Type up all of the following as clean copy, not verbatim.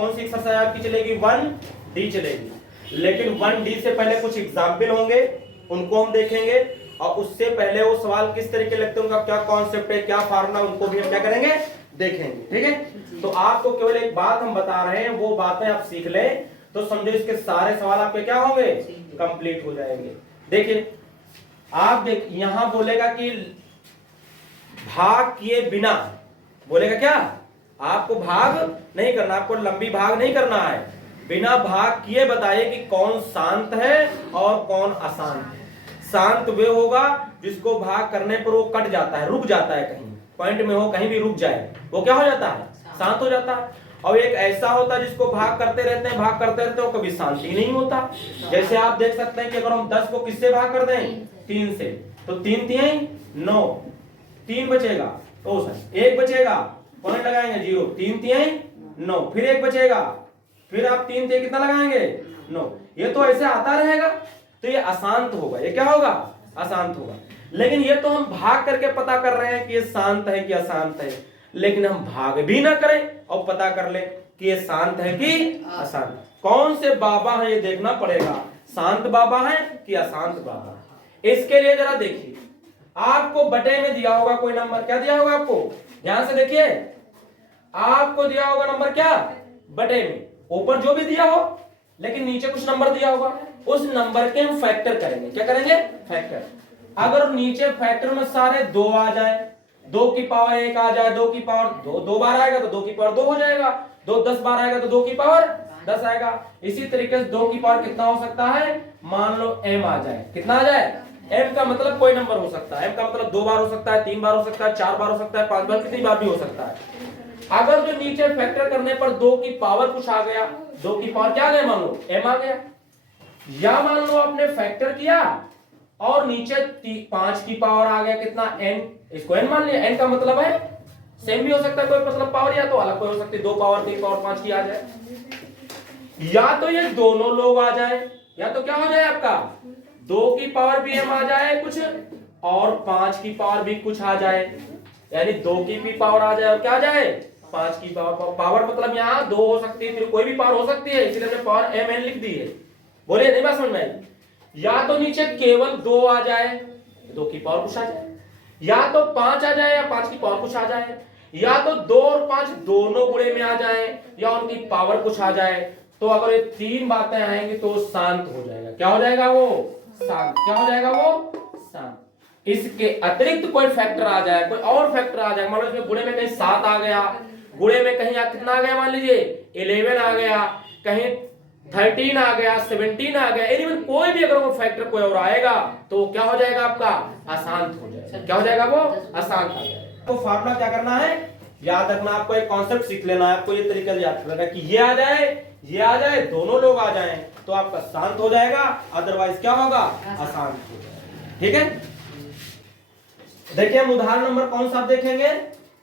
कौन सी एक्सरसाइज आपकी चलेगी, 1D चलेगी। लेकिन 1D से पहले कुछ एग्जाम्पल होंगे, उनको हम देखेंगे, और उससे पहले वो सवाल किस तरीके लगते हैं, उनका क्या कॉन्सेप्ट है, क्या फार्मूला, उनको भी हम क्या करेंगे, देखेंगे। ठीक है, तो आपको केवल एक बात हम बता रहे हैं, वो बातें आप सीख लें तो समझो इसके सारे सवाल आपके क्या होंगे, कंप्लीट हो जाएंगे। देखिए आप यहां बोलेगा कि भाग किए बिना, बोलेगा क्या, आपको भाग नहीं करना, आपको लंबी भाग नहीं करना है, बिना भाग किए बताइए कि कौन शांत है और कौन अशांत है। शांत वे होगा जिसको भाग करने पर वो कट जाता है, रुक जाता है, कहीं पॉइंट में हो, कहीं भी रुक जाए, वो क्या हो जाता है, शांत हो जाता है। और एक ऐसा होता है जिसको भाग करते रहते हैं, भाग करते रहते हैं, वो कभी शांति नहीं होता। जैसे आप देख सकते हैं कि अगर हम 10 को किससे भाग कर दें, 3 से, तो 3 3 9, 3 बचेगा, तो सर 1 बचेगा, पॉइंट लगाएंगे 0, 3 3 9, फिर 1 बचेगा, फिर आप 3 3 कितना लगाएंगे 9। ये तो ऐसे आता रहेगा, तो ये अशांत होगा, ये क्या होगा, अशांत होगा। लेकिन ये तो हम भाग करके पता कर रहे हैं कि ये शांत है कि अशांत है, लेकिन हम भाग भी ना करें और पता कर लें कि ये शांत है कि अशांत, कौन से बाबा है ये देखना पड़ेगा, शांत बाबा है कि अशांत बाबा है। इसके लिए जरा देखिए, आपको बटे में दिया होगा कोई नंबर, क्या दिया होगा आपको, ध्यान से देखिए, आपको दिया होगा नंबर क्या, बटे में, ऊपर जो भी दिया हो, लेकिन नीचे कुछ नंबर दिया होगा, उस नंबर के हम फैक्टर करेंगे, क्या करेंगे, फैक्टर। अगर नीचे फैक्टर में सारे 2 आ जाए, 2 की पावर 1 आ जाए, 2 की पावर 2 बार आएगा तो 2 की पावर 2 हो जाएगा, 2 10 बार आएगा तो 2 की पावर 10 आएगा। इसी तरीके से 2 की पावर कितना हो सकता है, मान लो m आ जाए, कितना आ जाए, m का मतलब कोई नंबर हो सकता है, m का मतलब 2 बार हो सकता है, 3 बार हो सकता है, 4 बार हो सकता है, 5 बार, कितनी बार भी हो सकता है। अगर जो नीचे फैक्टर करने पर 2 की पावर कुछ आ गया, 2 की पावर क्या आ गया, मान लो m आ गया, या मान लो आपने फैक्टर किया और नीचे 5 की पावर आ गया, कितना n, इसको n मान लिया, n का मतलब है सेम भी हो सकता है कोई मतलब पावर, या तो अलग कोई हो सकती है, 2 पावर 3 पावर 5 की आ जाए, या तो ये दोनों लोग आ जाए, या तो क्या हो जाए आपका 2 की पावर भी m आ जाए कुछ, और 5 की पावर भी कुछ आ जाए, यानी 2 की भी पावर आ जाए और क्या आ जाए 5 की पावर। पावर मतलब यहाँ 2 हो सकती है, फिर कोई भी पावर हो सकती है, इसलिए हमने पावर mn लिख दी है। बोलिए नहीं बात समझ में आई, या तो नीचे केवल 2 आ जाए, 2 की पावर कुछ आ जाए, या तो 5 आ जाए, या 5 की पावर कुछ आ जाए, या तो 2 और 5 दोनों गुणे में आ जाए, या उनकी पावर कुछ आ जाए। तो अगर ये 3 बातें आएंगी तो शांत हो जाएगा, क्या हो जाएगा वो, शांत, क्या हो जाएगा वो, शांत। इसके अतिरिक्त कोई फैक्टर आ जाए, कोई और फैक्टर आ जाए, मान लो इसमें गुणे में कहीं 7 आ गया, गुणे में कहीं कितना आ गया, मान लीजिए 11 आ गया, कहीं 13 आ गया, 17 आ गया, एनीवन कोई भी अगर वो फैक्टर कोई और आएगा तो क्या हो जाएगा आपका, अशांत हो जाएगा, क्या हो जाएगा वो, अशांत आ जाएगा। तो फार्मूला क्या करना है, याद रखना, आपको एक कॉन्सेप्ट सीख लेना है, आपको ये तरीका याद रखना कि ये आ जाए, ये आ जाए, दोनों लोग आ जाएं तो आपका शांत हो जाएगा, अदरवाइज क्या होगा, अशांत हो जाएगा। ठीक है, देखिए हम उदाहरण नंबर कौन सा देखेंगे,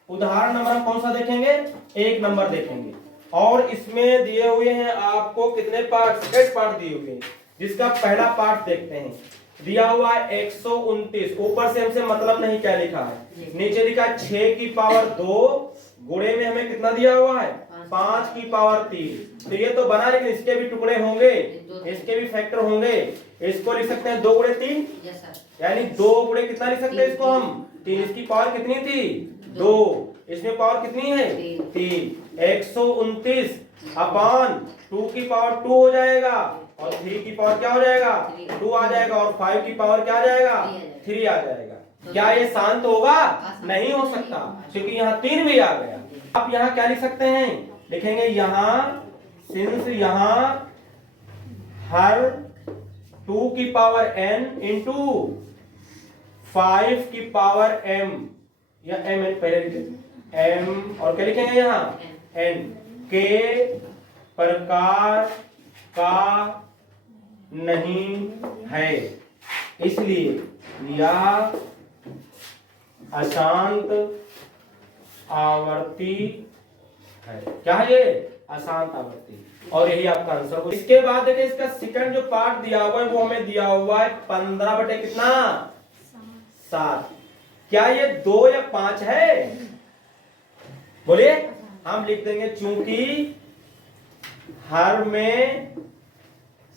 उदाहरण नंबर हम कौन सा देखेंगे, 1 नंबर देखेंगे, और इसमें दिए हुए हैं आपको कितने पार्ट, 8 पार्ट दिए हुए हैं, जिसका पहला पार्ट देखते हैं। दिया हुआ है 129, ऊपर से हमसे मतलब नहीं क्या लिखा है, नीचे लिखा 6 की पावर 2, गुणे में हमें कितना दिया हुआ है 5 की पावर 3। तो ये तो बना, लेकिन इसके भी टुकड़े होंगे, इसके भी फैक्टर होंगे। इसको लिख सकते हैं 2 गुणे 3, यानी 2 गुणे कितना लिख सकते हैं इसको हम 3, इसकी पावर कितनी थी 2, इसमें पावर कितनी है 3, 129 अपान 2 की पावर 2 हो जाएगा, और 3 की पावर क्या हो जाएगा 2 आ जाएगा, और 5 की पावर क्या आ जाएगा 3 आ जाएगा। क्या ये शांत होगा, नहीं हो सकता, क्योंकि यहाँ 3 भी आ गया। आप यहाँ क्या लिख सकते हैं, लिखेंगे यहाँ सिंस यहाँ हर 2 की पावर n इंटू 5 की पावर m, या m पहले लिखे m, और क्या लिखेंगे यहाँ n, के प्रकार का नहीं है, इसलिए यह अशांत आवर्ती है। क्या है ये, अशांत आवर्ती, और यही आपका आंसर हो। इसके बाद देखिए इसका सेकंड जो पार्ट दिया हुआ है वो हमें दिया हुआ है 15 बटे कितना 7। क्या ये 2 या 5 है, बोलिए, हम लिख देंगे चूंकि हर में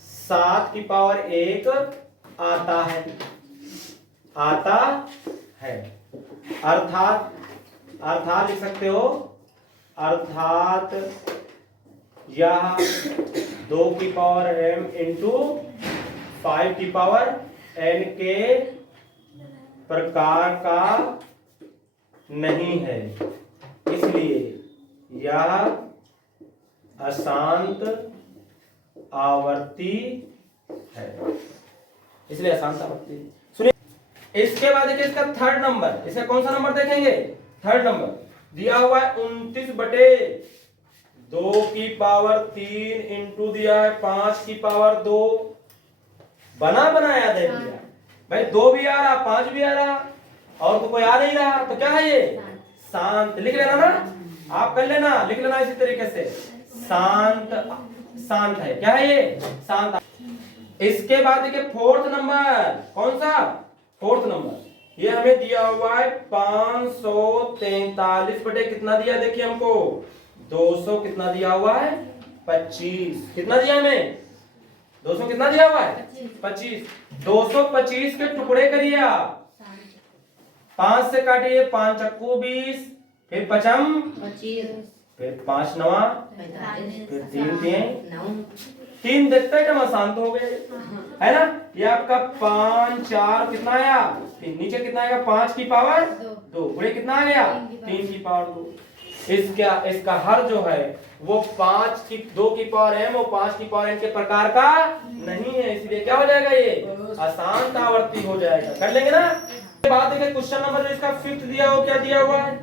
7 की पावर 1 आता है, आता है। अर्थात लिख सकते हो, अर्थात यह 2 की पावर m इंटू 5 की पावर n के प्रकार का नहीं है, इसलिए यह अशांत आवर्ती है, इसलिए अशांत आवर्ती। सुनिए, इसके बाद देखिए इसका थर्ड नंबर, इसका कौन सा नंबर देखेंगे? थर्ड नंबर दिया हुआ है 29/2 की पावर 3 इंटू दिया है 5 की पावर 2। बना बनाया दे दिया भाई, 2 भी आ रहा, 5 भी आ रहा, और तो कोई आ नहीं रहा, तो क्या है ये? शांत। लिख लेना ना, आप कर लेना, लिख लेना इसी तरीके से, शांत, शांत है। क्या है ये? शांत। इसके बाद देखिए फोर्थ नंबर, कौन सा? फोर्थ नंबर, ये हमें दिया हुआ है 543 बटे कितना दिया, देखिए हमको 200 कितना दिया हुआ है 25, कितना दिया हमें 200 कितना दिया हुआ है 25। 225 के टुकड़े करिए आप, 5 से काटिए, 5 चक्कू 20, फिर 5 25, फिर 5 9 फिर 3 देखते हैं हम, शांत हो गए, है ना। ये आपका 5 4 कितना आया, फिर नीचे कितना आएगा 5 की पावर 2, बड़े कितना आ गया 3 की पावर 2। इसका हर जो है वो 5 की 2 की पावर m और 5 की पावर n के प्रकार का नहीं है, इसलिए क्या हो जाएगा ये? अशांत आवर्ती हो जाएगा। कर लेंगे ना। इसके बाद देखिए क्वेश्चन नंबर जो इसका फिफ्थ दिया हो, क्या दिया हुआ है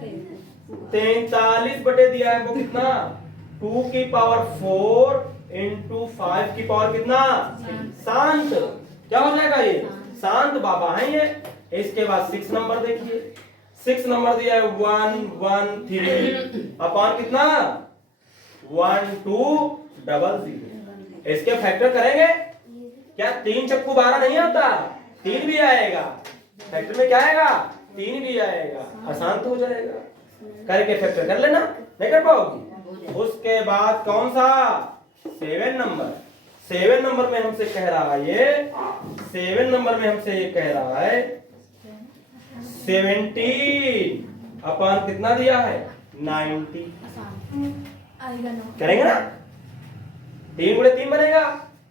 43 बटे दिया है वो कितना 2 की पावर 4 इंटू 5 की पावर कितना शांत। क्या हो जाएगा ये? शांत बाबा है ये। इसके बाद 6 नंबर देखिए, 6 नंबर दिया है 113 अपॉन कितना 1200। इसके फैक्टर करेंगे क्या? 3 चक्कू 12 नहीं आता, 3 भी आएगा फैक्टर में, क्या आएगा 3 भी आएगा, अशांत हो जाएगा। करके फैक्टर कर लेना, नहीं कर पाओगी। उसके बाद कौन सा 7 नंबर, 7 नंबर में हमसे कह रहा है ये, 7 नंबर में हमसे ये कह रहा है 17 अपॉन कितना दिया है 90। करेंगे ना, 3 गुणे 3 बनेगा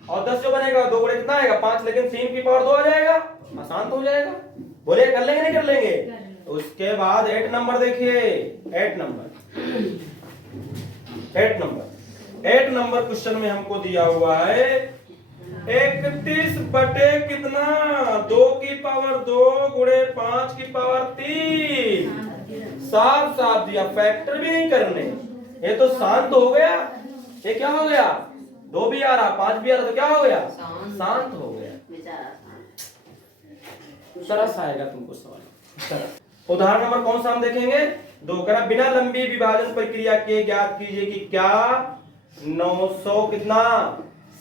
और 10 जो बनेगा 2 गुणे कितना आएगा 5, लेकिन 3 की पावर 2 आ जाएगा, आसान तो हो जाएगा। बोले कर लेंगे नहीं कर लेंगे। उसके बाद 8 नंबर देखिए, 8 नंबर क्वेश्चन में हमको दिया हुआ है 31 बटे कितना 2 की पावर 2 गुणे 5 की पावर 3। साफ साफ दिया, फैक्टर भी नहीं करने, ये तो शांत हो गया। ये क्या हो गया 2 भी आ रहा 5 भी आ रहा, तो क्या हो गया शांत हो गया। सरस आएगा तुमको सवाल। उदाहरण नंबर कौन सा हम देखेंगे 2 करा, बिना लंबी विभाजन प्रक्रिया के ज्ञात कीजिए कि क्या 900 कितना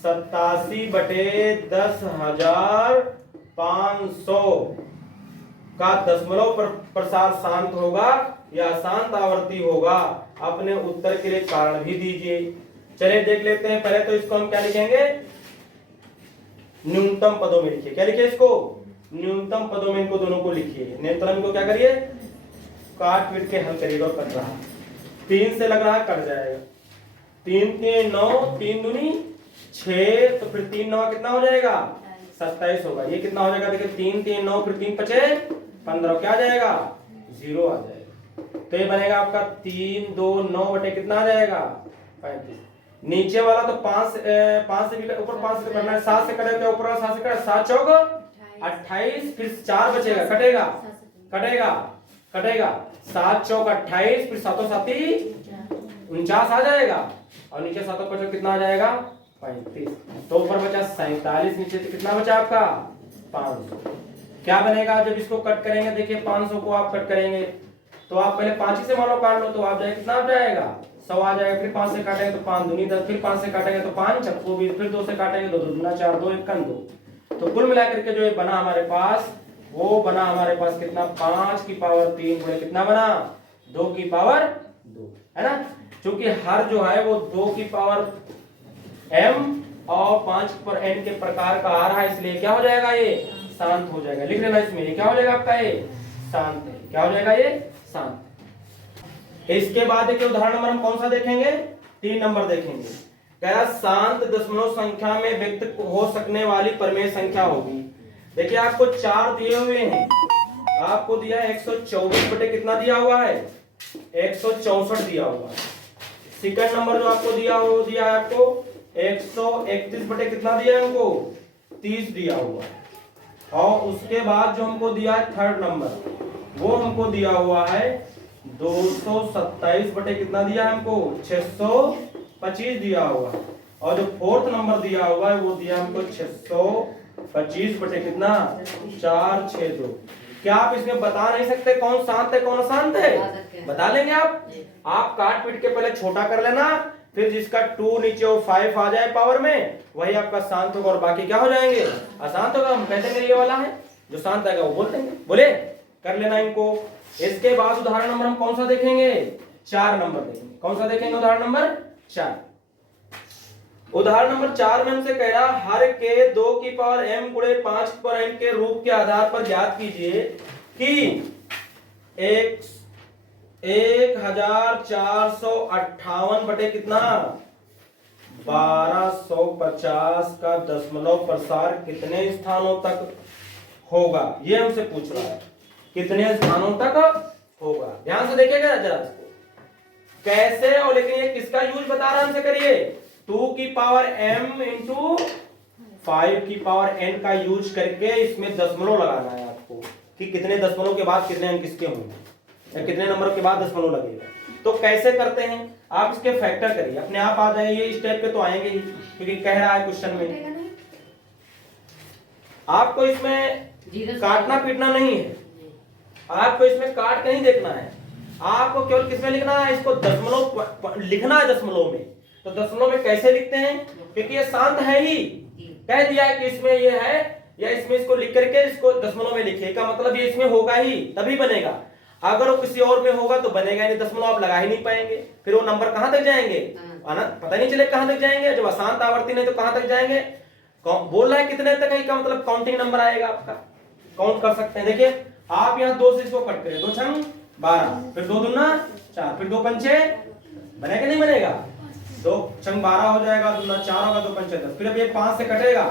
87 बटे 10,500 का दशमलव प्रसार शांत होगा या अशांत आवर्ती होगा। अपने उत्तर के लिए कारण भी दीजिए। चलिए देख लेते हैं। पहले तो इसको हम क्या लिखेंगे न्यूनतम पदों में लिखिए। क्या लिखिए इसको न्यूनतम पदों में, इनको दोनों को लिखिए। न्यूनतम को क्या करिए काट पीट के हल करिएगा। कट रहा 3 से लग रहा कट जाएगा, 3 3 9 3 दूनी 6, तो फिर 3 9 कितना हो जाएगा 27 होगा। ये कितना हो जाएगा देखिए 3 3 9 फिर 3 5 15, क्या आ जाएगा 0 आ जाएगा। तो ये बनेगा आपका 3 2 9 बटे कितना आ जाएगा 35। नीचे वाला तो 5 से भी ऊपर 5 से करना है, 7 से कटेगा ऊपर वाला 7 से कटेगा, 7 चौक 28, फिर 4 बचेगा, कटेगा कटेगा कटेगा 7 चौक 28, फिर 7 7 49 आ जाएगा, और नीचे 7 5 कितना आ जाएगा 35। तो ऊपर बचा 47, नीचे तो कितना बचा आपका 500। क्या बनेगा जब इसको कट करेंगे, देखिए 500 को आप कट करेंगे तो आप पहले 5 से मान लो काट लो, तो आप जाए कितना आ जाएगा 100 आ जाएगा। फिर 5 से काटेंगे तो 5 दूनी 10, फिर 5 से काटेंगे तो 5 चक्कू 20, फिर 2 से काटेंगे तो 2 दूना 4, 2 1 2। तो कुल मिलाकर के जो ये बना हमारे पास, वो बना हमारे पास कितना 5 की पावर 3 गुणे कितना बना 2 की पावर 2, है ना। क्योंकि हर जो है वो 2 की पावर m और 5 पर n के प्रकार का आ रहा है, इसलिए क्या हो जाएगा, ये शांत हो जाएगा। लिख लेना इसमें, ये क्या हो जाएगा आपका, ये शांत है। क्या हो जाएगा, ये शांत। इसके बाद देखिए उदाहरण नंबर हम कौन सा देखेंगे, 3 नंबर देखेंगे। कह रहा शांत दशमलव संख्या में व्यक्त हो सकने वाली परिमेय संख्या होगी। देखिए आपको 4 दिए हुए हैं, आपको दिया है 124 बटे कितना दिया हुआ है, 164 दिया हुआ है। सेकंड नंबर जो आपको दिया हो, दिया है आपको 131 बटे कितना दिया है हमको, 30 दिया हुआ है। और उसके बाद जो हमको दिया है थर्ड नंबर, वो हमको दिया हुआ है 227 बटे कितना दिया है हमको, 625 दिया हुआ है। और जो फोर्थ नंबर दिया हुआ है वो दिया हमको 625 बटे कितना, 462। क्या आप इसमें बता नहीं सकते कौन शांत है कौन अशांत है, बता लेंगे आप काट पीट के पहले छोटा कर लेना, फिर जिसका 2 नीचे वो 5 आ जाए पावर में, वही आपका शांत होगा और बाकी क्या हो जाएंगे, अशांत होगा। हम कह देंगे ये वाला है, जो शांत आएगा वो बोल देंगे। बोले, कर लेना इनको। इसके बाद उदाहरण नंबर हम कौन सा देखेंगे, 4 नंबर देखेंगे। कौन सा देखेंगे, उदाहरण नंबर 4। उदाहरण नंबर 4 में हमसे कह रहा हर के 2 की पावर m गुणे 5 पर n के रूप के आधार पर ज्ञात कीजिए कि 1458 बटे कितना, 1250 का दशमलव प्रसार कितने स्थानों तक होगा। ये हमसे पूछ रहा है कितने स्थानों तक होगा। ध्यान से देखिएगा जरा इसको कैसे, और लेकिन ये किसका यूज बता रहा है हमसे, करिए 2 की पावर m इंटू 5 की पावर n का यूज करके इसमें दशमलव लगाना है आपको कि कितने दशमलव के बाद कितने अंक किसके होंगे या कितने नंबर के बाद दशमलव लगेगा। तो कैसे करते हैं, आप इसके फैक्टर करिए, अपने आप आ जाएंगे। इस टाइप के तो आएंगे ही, क्योंकि कह रहा है क्वेश्चन में। आपको इसमें काटना पीटना नहीं है, आपको इसमें काट के नहीं देखना है, आपको केवल किसमें लिखना है, इसको दशमलव लिखना है दशमलव में। तो दशमलव में कैसे लिखते हैं, क्योंकि ये शांत है ही, कह दिया है कि इसमें ये है, या इसमें इसको लिख करके इसको दशमलव में लिखिए, का मतलब ये इसमें होगा ही तभी बनेगा। अगर वो किसी और में होगा तो बनेगा नहीं, दशमलव आप लगा ही नहीं पाएंगे, फिर वो नंबर कहां तक जाएंगे, पता नहीं चले कहां तक जाएंगे। जब अशांत आवर्ती नहीं तो कहां तक जाएंगे। बोल रहा है कितने तक है, का मतलब काउंटिंग नंबर आएगा आपका, काउंट कर सकते हैं। देखिए आप यहाँ 2 से इसको कट करें, 2 छंग 12, फिर 2 दूना 4, फिर 2 पंचे, बनेगा नहीं बनेगा, 2 छंग 12 हो जाएगा, दूना 4 होगा, 2 पंचे 10। फिर अब ये 5 से कटेगा,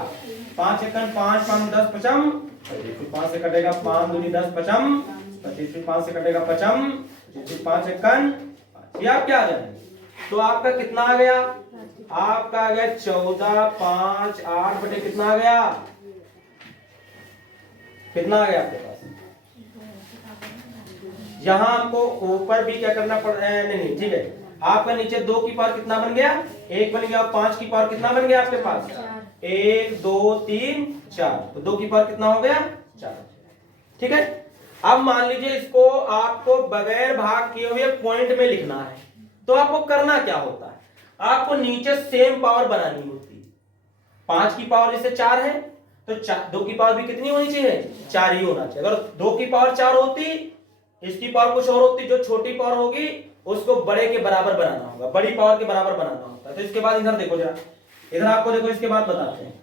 5 एकन 5 5 10 पचम, फिर 5 से कटेगा 5 दूनी 10 पचम 25, फिर 5 से कटेगा पचम, फिर 5 एकन 5। ये आप क्या आ जाएंगे, तो आपका कितना आ गया, आपका आ गया 14 5 8 बटे कितना आ गया, कितना आ गया आपके पास। यहां हमको ऊपर भी क्या करना पड़ रहा है, नहीं ठीक है। आपका नीचे 2 की पावर कितना बन गया, 1 बन गया, और 5 की पावर कितना बन गया आपके पास, 1 2 3 4, तो 2 की पावर कितना हो गया, 4। ठीक है। अब मान लीजिए इसको आपको बगैर भाग किए हुए पॉइंट में लिखना है, तो आपको करना क्या होता है, आपको नीचे सेम पावर बनानी होती है। 5 की पावर जैसे 4 है तो 2 की पावर भी कितनी होनी चाहिए, 4 ही होना चाहिए। अगर 2 की पावर 4 होती, इसकी पावर कुछ और होती, जो छोटी पावर होगी उसको बड़े के बराबर बनाना होगा, बड़ी पावर के बराबर बनाना होता है। तो इसके बाद इधर देखो जरा, इधर आपको देखो, इसके बाद बताते हैं।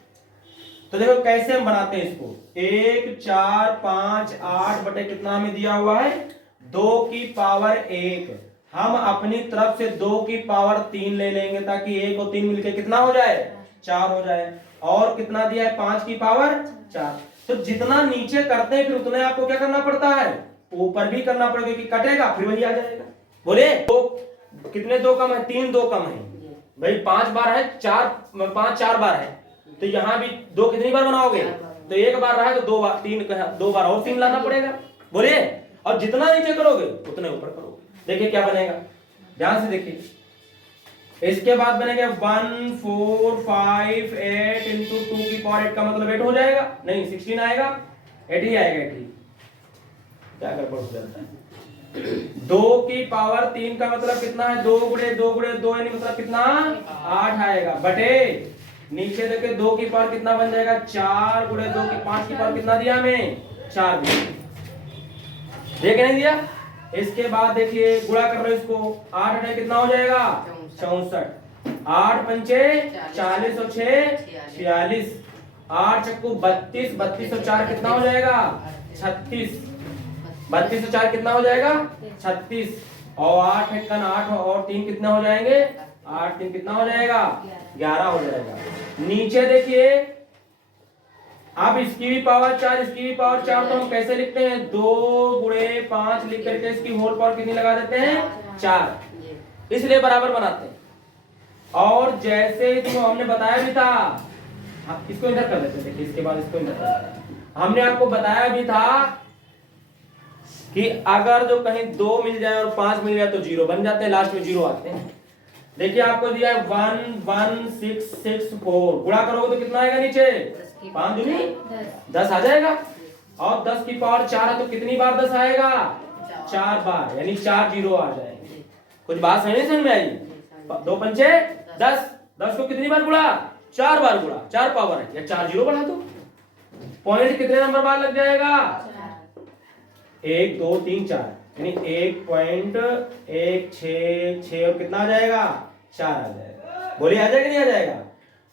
तो देखो कैसे हम बनाते हैं इसको, 1 4 5 8 बटे कितना हमें दिया हुआ है, 2 की पावर 1। हम अपनी तरफ से 2 की पावर 3 ले लेंगे, ताकि 1 और 3 मिलके कितना हो जाए, 4 हो जाए। और कितना दिया है, 5 की पावर 4। तो जितना नीचे करते हैं फिर उतने आपको क्या करना पड़ता है, ऊपर भी करना पड़ेगा, क्योंकि कटेगा फिर वही आ जाएगा। बोले तो कितने 2 कम है, 3 2 कम है भाई, 5 बार है, 5 4 बार है, तो यहाँ भी 2 कितनी बार बनाओगे, तो 1 बार रहा है तो 2 बार, 2 बार और 3 लाना पड़ेगा। बोलिए, और जितना नीचे करोगे उतने ऊपर करोगे। देखिए क्या बनेगा, ध्यान से देखिए। इसके बाद बनेगा 1 4 5 8 इंटू 2 की पावर 8 का मतलब 8 हो जाएगा, नहीं 16 आएगा, 8 ही आएगा, 8 ही। क्या गड़बड़ हो जाता है, 2 की पावर 3 का मतलब कितना है, 2 गुणे 2 गुणे 2 यानी मतलब कितना, 8 आएगा, बटे नीचे देखिए 2 की पावर कितना बन जाएगा, 4 गुणे 2 की 5 की पावर कितना दिया हमें, 4 दिया, देख नहीं दिया। इसके बाद देखिए गुणा कर रहे हो इसको, 8 हटे कितना हो जाएगा, 64। 8 पंचे 40 और 6 46, 8 चक्कू 32, 32 और 4 कितना हो जाएगा 36, 32 और 4 कितना हो जाएगा 36, और 8 एकन 8 और 3 कितना हो जाएंगे 8 3 कितना हो जाएगा 11 हो जाएगा। नीचे देखिए अब इसकी भी पावर 4 इसकी भी पावर 4, तो हम कैसे लिखते हैं 2 गुणे 5 लिख करके इसकी होल पावर कितनी लगा देते हैं 4, इसलिए बराबर बनाते हैं। और जैसे जो हमने बताया भी था, इसको इधर कर लेते हैं, देखिए इसके बाद इसको इधर कर लेते हैं। हमने आपको बताया भी था कि अगर जो कहीं 2 मिल जाए और 5 मिल जाए तो 0 बन जाते हैं, लास्ट में 0 आते हैं। देखिए आपको दिया है 1 1 6 6 4, गुणा करोगे तो कितना आएगा नीचे 5 दूनी 10 आ जाएगा, और 10 की पावर 4 है तो कितनी बार 10 आएगा 4 बार, यानी 4 0 आ जाएंगे। कुछ बात समझ में आई? 2 पंचे 10, 10 को कितनी बार गुणा 4 बार गुणा, 4 पावर है या 4 0 बढ़ा दो, पॉइंट कितने नंबर बार लग जाएगा 1 2 3 4, यानी 1.166 और कितना आ जाएगा 4 आ जाएगा। बोलिए आ जाएगा नहीं आ जाएगा?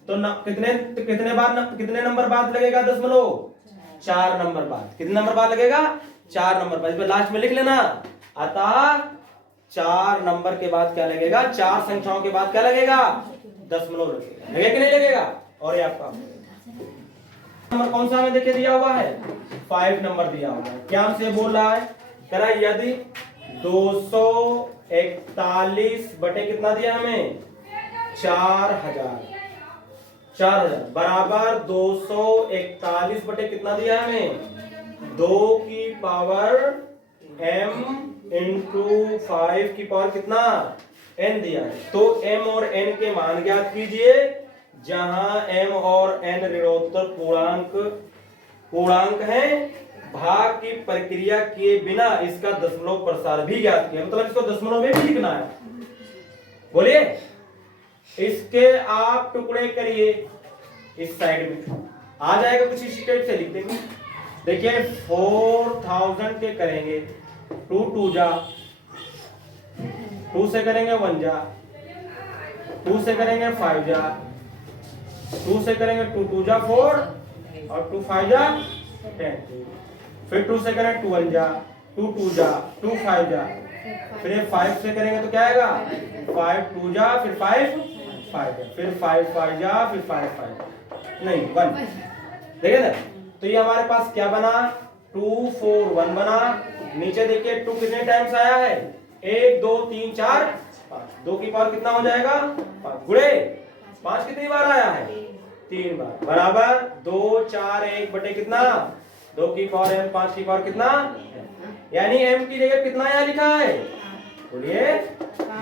तो कितने नंबर बाद लगेगा दशमलव 4 नंबर बाद, कितने नंबर बाद लगेगा 4 नंबर बाद, इसमें लास्ट में लिख लेना। अतः 4 नंबर के बाद क्या लगेगा, 4 संख्याओं के बाद क्या लगेगा दशमलव लगेगा, लगेगा कि नहीं लगेगा? और ये आपका नंबर कौन सा हमें देखिए दिया हुआ है 5 नंबर दिया हुआ है। क्या हमसे बोल रहा है, कह रहा है यदि 241 बटे कितना दिया हमें 4000 बराबर 241 बटे कितना दिया हमें 2 की पावर m इंटू 5 की पावर कितना n दिया है। तो m और n के मान ज्ञात कीजिए, जहां m और n ऋणोत्तर पूर्णांक है, भाग की प्रक्रिया किए बिना इसका दशमलव प्रसार भी ज्ञात किया, मतलब इसको दशमलव में भी लिखना है। बोलिए, इसके आप टुकड़े करिए, इस साइड में आ जाएगा, कुछ इसी टाइप से लिख देंगे। देखिए 4000 के करेंगे 2 2 जा, 2 से करेंगे 1 जा, 2 से करेंगे 5 जा, 2 से करेंगे 2 2 जा 4 और 2 5 जा 10, फिर 2 से करेंगे 2 1 जा, 2 2 जा, 2 5 जा, फिर 5 से करेंगे तो क्या आएगा 5 2 जा, फिर 5 5 जा, फिर 5 5 जा, फिर 5 5 नहीं 1, देखिए ना। तो ये हमारे पास क्या बना 2 4 1 बना। नीचे देखिए 2 कितने टाइम्स आया है 1 2 3 4 5, 2 की पावर कितना हो जाएगा 5 गुणे 5 कितनी बार आया है 3 बार, बराबर 2 4 1 बटे कितना 2 की पावर m 5 की पावर कितना, यानी m की जगह कितना यहाँ लिखा है, बोलिए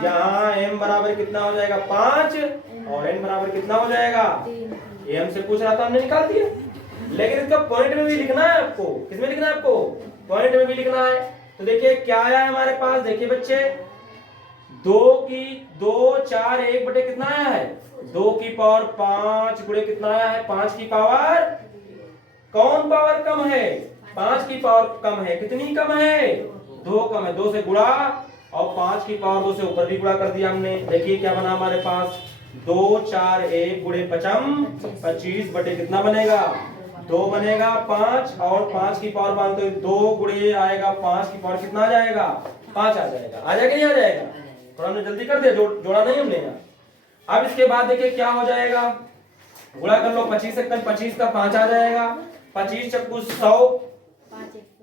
यहाँ m बराबर कितना हो जाएगा 5 और n बराबर कितना हो जाएगा, ये हमसे पूछ रहा था हमने निकाल दिया। लेकिन इसका पॉइंट में भी लिखना है आपको, किसमें लिखना है आपको पॉइंट में भी लिखना है। तो देखिए क्या आया है हमारे पास, देखिए बच्चे 2 4 1 बटे कितना आया है 2 की पावर 5 गुणे कितना आया है 5 की पावर, कौन पावर कम है 5 की पावर कम है, कितनी कम है 2 कम है, 2 से गुणा और 5 की पावर 2 से ऊपर भी गुणा कर दिया हमने। देखिए क्या बना हमारे पास 2 4 1 गुणे 25 बटे कितना बनेगा 2 बनेगा 5 और 5 की पावर मान तो 2 गुणे आएगा 5 की पावर कितना आ जाएगा 5 आ जाएगा, आ जाएगा नहीं आ जाएगा, थोड़ा हमने जल्दी कर दिया, जोड़ा नहीं हमने यहाँ। अब इसके बाद देखिए क्या हो जाएगा, गुणा कर लो 25 एकड़ 25 का 5 आ जाएगा, 25 चक्कू 100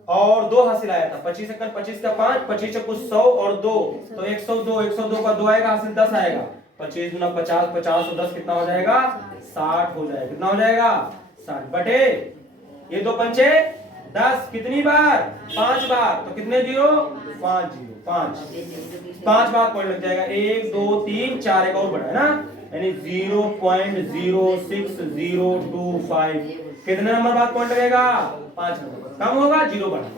और 2 हासिल आया था, 25 एकड़ 25 का 5, 25 चक्कू 100 और 2 तो 102 का 2 आएगा, हासिल 10 आएगा, 25 गुना 50 50 और 10 कितना हो जाएगा 60 हो जाएगा, कितना हो जाएगा 60 बटे ये 2 पंचे 10 कितनी बार 5 बार, तो कितने 0 5 0 5 बार पॉइंट लग जाएगा, 1 2 3 4 एक और बढ़ा है ना, यानी 0.06025, कितने नंबर बाद पॉइंट लगेगा 5 नंबर, कम होगा 0 बढ़ा,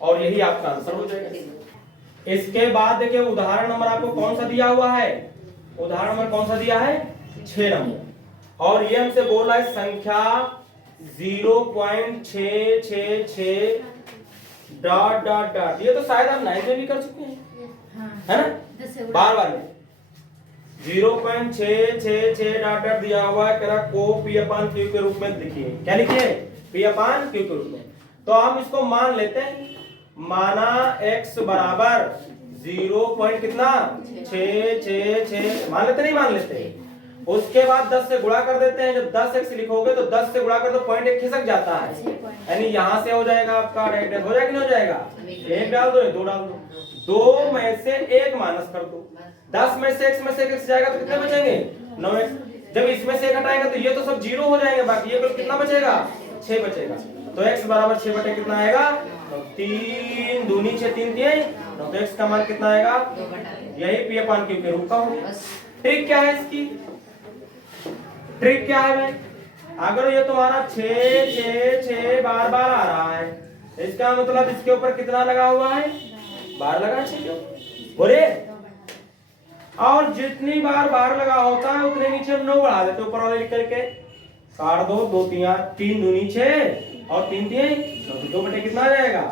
और यही आपका आंसर हो जाएगा। इसके बाद देखिए उदाहरण नंबर आपको कौन सा दिया हुआ है, उदाहरण नंबर कौन सा दिया है 6 नंबर, और ये हमसे बोल रहा है संख्या 0.666 डॉट डॉट डॉट, ये तो शायद आप 9 में भी कर चुके हैं है ना, बार बार में 0.666 डॉट डॉट दिया हुआ है, कह रहा को P अपान Q के रूप में लिखिए। क्या लिखिए? P अपान Q के रूप में। तो हम इसको मान लेते हैं, माना x बराबर 0 पॉइंट कितना 666 मान लेते, नहीं मान लेते। उसके बाद 10 से गुणा कर देते हैं। जब 10x लिखोगे तो 10 से गुणा कर तो पॉइंट एक खिसक जाता है, यानी यहां से हो जाएगा आपका डायरेक्ट, हो जाएगा कि नहीं हो जाएगा? एक डाल दो, दो डाल दो, दो में से एक माइनस कर दो, 10 में से x में से x जाएगा तो कितने बचेंगे 9x। जब इसमें से एक हटाएंगे तो ये तो सब जीरो हो जाएंगे, बाकी ये कितना बचेगा 6 बचेगा। तो x बराबर 6 बटे कितना आएगा 3 दूनी 6 3 3 तो x का मान कितना आएगा, यही P अपान Q के रूप का होगा। ट्रिक क्या है इसकी? ट्रिक क्या है भाई? अगर ये तुम्हारा 6 6 6 बार बार आ रहा है, इसका मतलब इसके ऊपर कितना लगा हुआ है, बार लगा है बोले। और जितनी बार बार लगा होता है उतने नीचे हम 9 बढ़ा देते, ऊपर वाले लिख करके काट दो, 2 3 3 दूनी 6 और 3 3 2 बटे कितना आ जाएगा।